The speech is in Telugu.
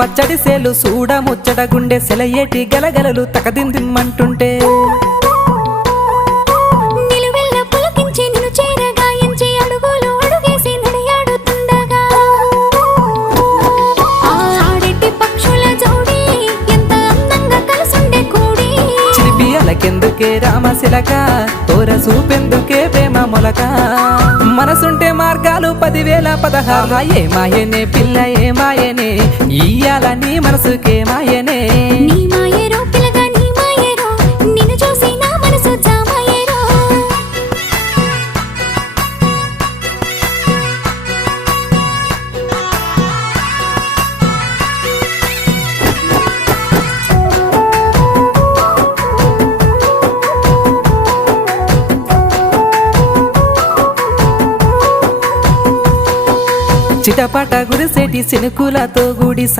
పచ్చడి సేలు సూడ ముచ్చట గుండె సెలయేటి గలగలలు తకదిందిమ్మంటుంటే నిలువెల్ల పులకించి నిన్ను చేరగాయించి అడుగులు అడుగేసి నడియాడుతుండగా ఆడెట్టి పక్షుల జోడి ఎంత అందంగా కలుసుండే కూడి చిలిపియలకెందుకే రామశిలక తోర చూపెందుకే ప్రేమ మొలక మనసుంటే మార్గాలు 10,016 ఏమాయనే పిల్ల ఏమాయనే ఇయ్యాల నీ మనసుకే మాయనే నీ మాయేరో పిల్లగా నీ మాయేరో నిన్ను చూసి నా మనసు జామాయేరో చిటపట గురిసేటి సినుకులతో గుడి